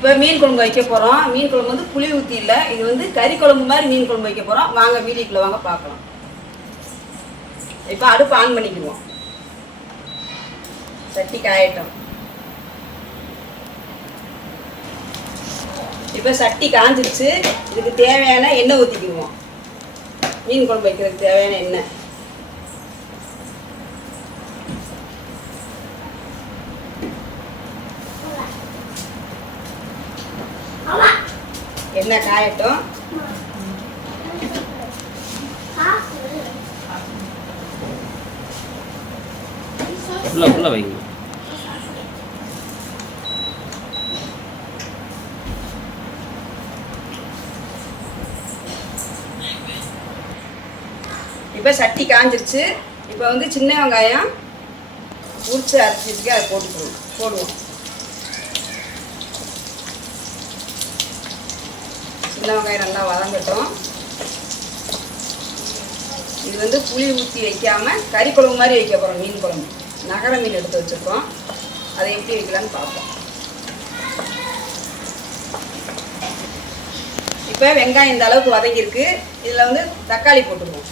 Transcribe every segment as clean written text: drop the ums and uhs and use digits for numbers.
இப்போ மீன் குழம்பு வைக்க போகிறோம். மீன் குழம்பு வந்து புளி ஊற்றி இல்லை, இது வந்து கறி குழம்பு மாதிரி மீன் குழம்பு வைக்க போகிறோம். வாங்க வீடியோக்குள்ளே வாங்க பார்க்கலாம். இப்போ அடுப்பு ஆன் பண்ணிக்குவோம். சட்டி காயட்டும். இப்போ சட்டி காஞ்சிருச்சு. இதுக்கு தேவையான எண்ணெய் ஊற்றிக்குவோம். மீன் குழம்பு வைக்கிறதுக்கு தேவையான எண்ணெய். எண்ணெய் காயட்டும். வைங்க. இப்போ சட்டி காஞ்சிருச்சு. இப்போ வந்து சின்ன வெங்காயம் உரிச்சு அரைச்சிட்டு அதை போடுவோம். சின்ன வெங்காயம் நல்லா வதங்கட்டும். இது வந்து புளி ஊற்றி வைக்காமல் கறி குழம்பு மாதிரி வைக்க போகிறோம். மீன் குழம்பு நகர மீன் எடுத்து வச்சுருக்கோம். அதை எப்படி வைக்கலான்னு பார்ப்போம். இப்போ வெங்காயம் இந்த அளவுக்கு வதங்கியிருக்கு. இதில் வந்து தக்காளி போட்டுருவோம்.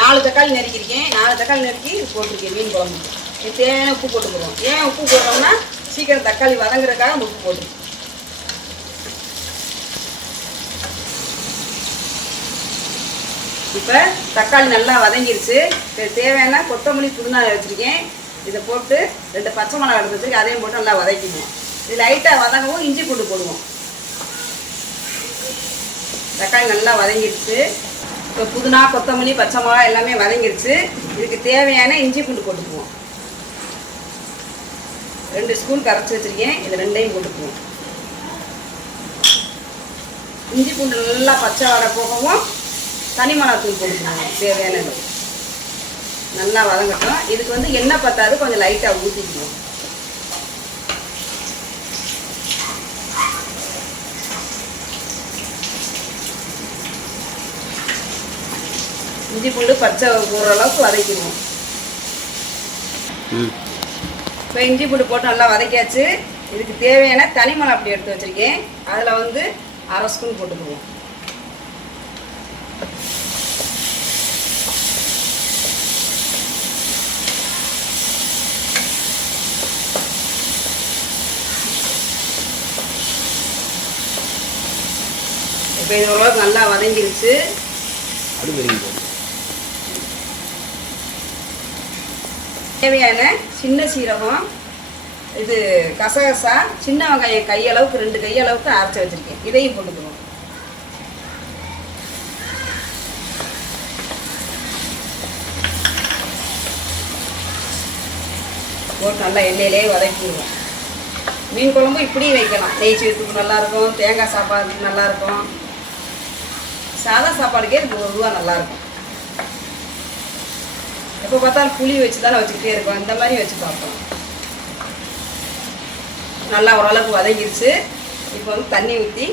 4 தக்காளி நறுக்கியிருக்கேன். 4 தக்காளி நறுக்கி போட்டிருக்கேன் மீன் குழம்பு. இது தேவையான உப்பு போட்டுக்கிறோம். ஏன் உப்பு போடுறோம்னா சீக்கிரம் தக்காளி வதங்குறதுக்காக உப்பு போட்டுருக்கோம். இப்போ தக்காளி நல்லா வதங்கிருச்சு. தேவையான கொத்தமல்லி புதினா வச்சுருக்கேன். இதை போட்டு 2 பச்சை மிளகா எடுத்துருக்கு, அதையும் போட்டு நல்லா வதக்கிடுவோம். இது லைட்டாக வதங்கவும் இஞ்சி பூண்டு போடுவோம். தக்காளி நல்லா வதங்கிடுச்சு. இப்போ புதினா கொத்தமல்லி பச்சை மிளகா எல்லாமே வதங்கிடுச்சு. இதுக்கு தேவையான இஞ்சி பூண்டு போட்டுக்குவோம். 2 ஸ்பூன் கரைச்சி வச்சுருக்கேன். இது 2ஐயும் போட்டுக்குவோம். இஞ்சி பூண்டு நல்லா பச்சை வடை போகவும் தனி மிளகாத்தூள் போட்டுக்கணும். தேவையானது நல்லா வதங்கட்டும். இதுக்கு வந்து எண்ணெய் பத்தாது, கொஞ்சம் லைட்டாக ஊற்றிக்கணும். இஞ்சி பூண்டு பச்சை ஓரளவுக்கு வதக்கிடுவோம். இப்போ இஞ்சி பூண்டு போட்டு நல்லா வதக்கியாச்சு. இதுக்கு தேவையான தனி மிளகா அப்படி எடுத்து வச்சுருக்கேன். அதில் வந்து 1/2 ஸ்பூன் போட்டுக்குவோம். இப்போ இது ஓரளவுக்கு நல்லா வதங்கிருச்சு. தேவையான சின்ன சீரகம், இது கசகசா, சின்ன வெங்காயம் கையளவுக்கு 2 கையளவுக்கு அரைச்சி வச்சுருக்கேன். இதையும் போட்டுக்கணும். போட்டு நல்லா எண்ணெயிலே வதக்கிடுவோம். மீன் குழம்பு இப்படியும் வைக்கலாம். நெய் சீரத்துக்கு நல்லாயிருக்கும், தேங்காய் சாப்பாடுக்கு நல்லாயிருக்கும், சாதா சாப்பாடுக்கே இது பொதுவாக நல்லாயிருக்கும். எப்போ பார்த்தாலும் புளி வச்சு தானே வச்சுக்கிட்டே இருக்கோம். இந்த மாதிரி வச்சு பார்ப்போம். நல்லா ஓரளவுக்கு வதங்கிருச்சு. இப்போ வந்து தண்ணி ஊற்றி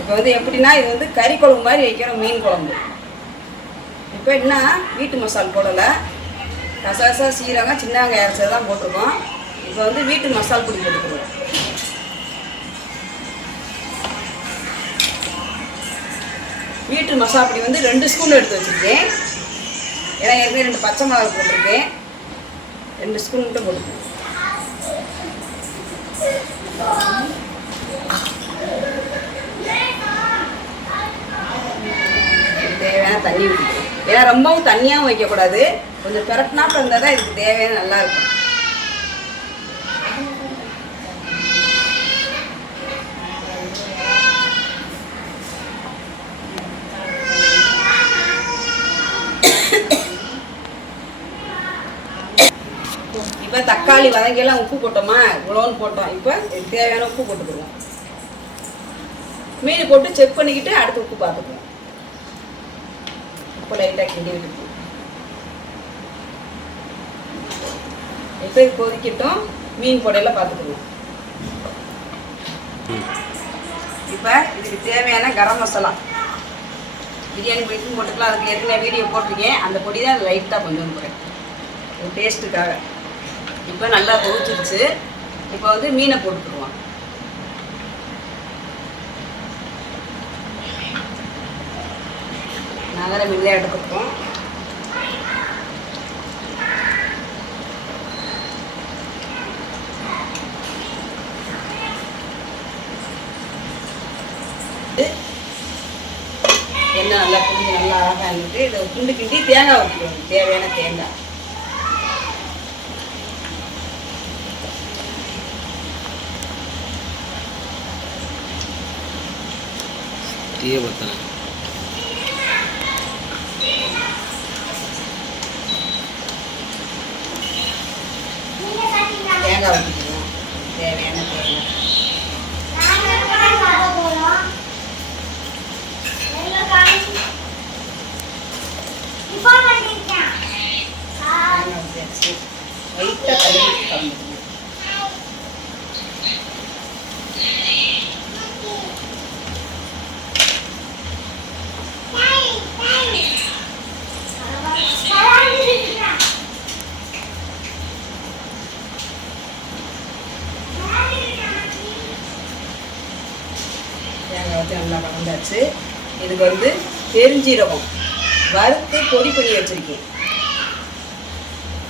இப்போ வந்து எப்படின்னா இது வந்து கறி குழம்பு மாதிரி வைக்கிறோம் மீன் குழம்பு. இப்போ என்ன வீட்டு மசால் போடலை, கசகசா சீரகம் சின்ன வெங்காயம் அரைச்சது தான் போட்டிருக்கோம். இப்போ வந்து வீட்டு மசால் பொடி போட்டுக்கிறோம். வீட்டு மசாலா பொடி வந்து 2 ஸ்பூன் எடுத்து வச்சுருக்கேன். ஏன்னா ஏற்கனவே 2 பச்சை மிளகா போட்டிருக்கேன். 2 ஸ்பூன் மட்டும் போட்டுக்கோங்க. தேவையான தண்ணி ஊற்றிக்கணும். ஏன்னா ரொம்பவும் தண்ணியாகவும் வைக்கக்கூடாது, கொஞ்சம் பெரட்டினாப்பில் இருந்தால் தான் இதுக்கு தேவையான நல்லாயிருக்கும். இப்போ தக்காளி வதங்கியெல்லாம் உப்பு போட்டோமா, இவ்வளோன்னு போட்டோம். இப்போ தேவையான உப்பு போட்டுக்குவோம். மீன் போட்டு செக் பண்ணிக்கிட்டு அடுத்து உப்பு பார்த்துக்குவோம். உப்பு லைட்டாக கிண்டி விட்டுக்கணும். இப்போ இது கொதிக்கட்டும், மீன் பொடையில் பார்த்துக்கணும். இப்போ இதுக்கு தேவையான கரம் மசாலா, பிரியாணி பொடிக்கும் போட்டுக்கலாம். அதுக்கு ஏற்கனவே வீடியோ போட்டிருக்கேன், அந்த பொடி தான் லைட்டாக கொஞ்சம் போடுறேன் ஒரு டேஸ்ட்டுக்காக. இப்போ நல்லா கொதிச்சிருச்சு. இப்போ வந்து மீனை போட்டுக்குருவோம். நகர மீன் எடுத்துப்போம். எண்ணெய் நல்லா கிண்டி நல்லா அழகாக இருந்துட்டு இதை கிண்டி கிண்டி தேங்காய் ஊற்றிடுவோம். தேவையான தேங்காய் தேங்காய் ஊற்றிடுவோம். தேவையான தேங்காய் லைட்டாக கழுவி கலந்துக்கணும். தேங்காய் ஊற்றி நல்லா கலந்தாச்சு. இதுக்கு வந்து பெருஞ்சீரகம் வறுத்து பொடி பண்ணி வச்சுருக்கேன்.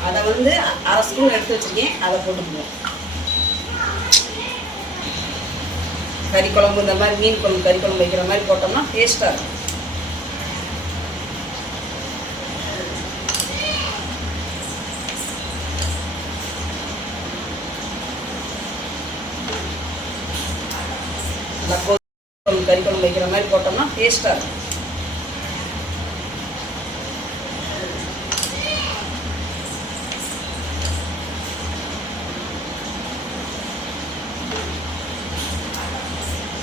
அதை வந்து அரை ஸ்பூன் எடுத்து வச்சுருக்கேன், அதை போட்டுக்குவோம். கறி குழம்பு இந்த மாதிரி மீன் குழம்பு கறி குழம்பு வைக்கிற மாதிரி போட்டோம்னா டேஸ்ட்டாக இருக்கும். கறி குழம்பு வைக்கிற மாதிரி போட்டோம்னா டேஸ்ட்டாக இருக்கும்.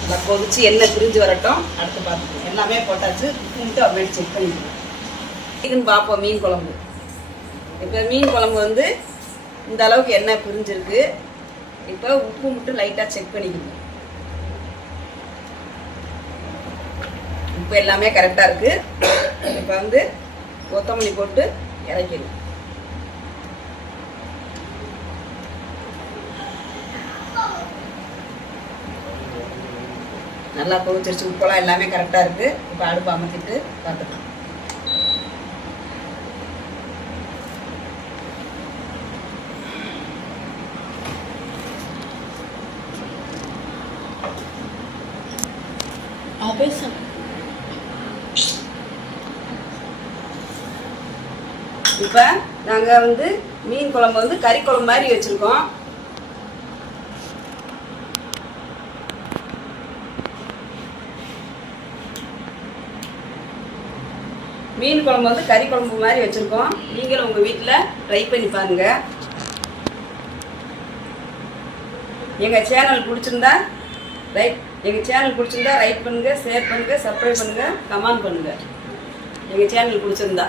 நல்லா கொதிச்சு எண்ணெய் பிரிஞ்சு வரட்டும். அடுத்து பார்த்துக்கணும். எல்லாமே போட்டாச்சு. உப்பு மட்டும் அப்படியே செக் பண்ணிக்கணும். இதுன்னு பார்ப்போம் மீன் குழம்பு. இப்போ மீன் குழம்பு வந்து இந்த அளவுக்கு எண்ணெய் பிரிஞ்சிருக்கு. இப்போ உப்பு மட்டும் லைட்டாக செக் பண்ணிக்கணும். உப்பு எல்லாமே கரெக்டாக இருக்குது. இப்போ வந்து கொத்தமல்லி போட்டு இறக்கிடும். நல்லா கொதிச்சிருச்சு. உப்பெல்லாம் எல்லாமே கரெக்டாக இருக்குது. இப்போ அடுப்பு அமர்த்திட்டு பார்த்துக்கலாம். இப்போ நாங்கள் வந்து மீன் குழம்பு வந்து கறி குழம்பு மாதிரி வச்சுருக்கோம். மீன் குழம்பு வந்து கறி குழம்பு மாதிரி வச்சுருக்கோம். நீங்களும் உங்கள் வீட்டில் ட்ரை பண்ணி பாருங்கள். எங்கள் சேனல் பிடிச்சிருந்தா லைக் பண்ணுங்கள், ஷேர் பண்ணுங்கள், சப்ஸ்கிரைப் பண்ணுங்கள், கமெண்ட் பண்ணுங்கள். எங்கள் சேனல் பிடிச்சிருந்தா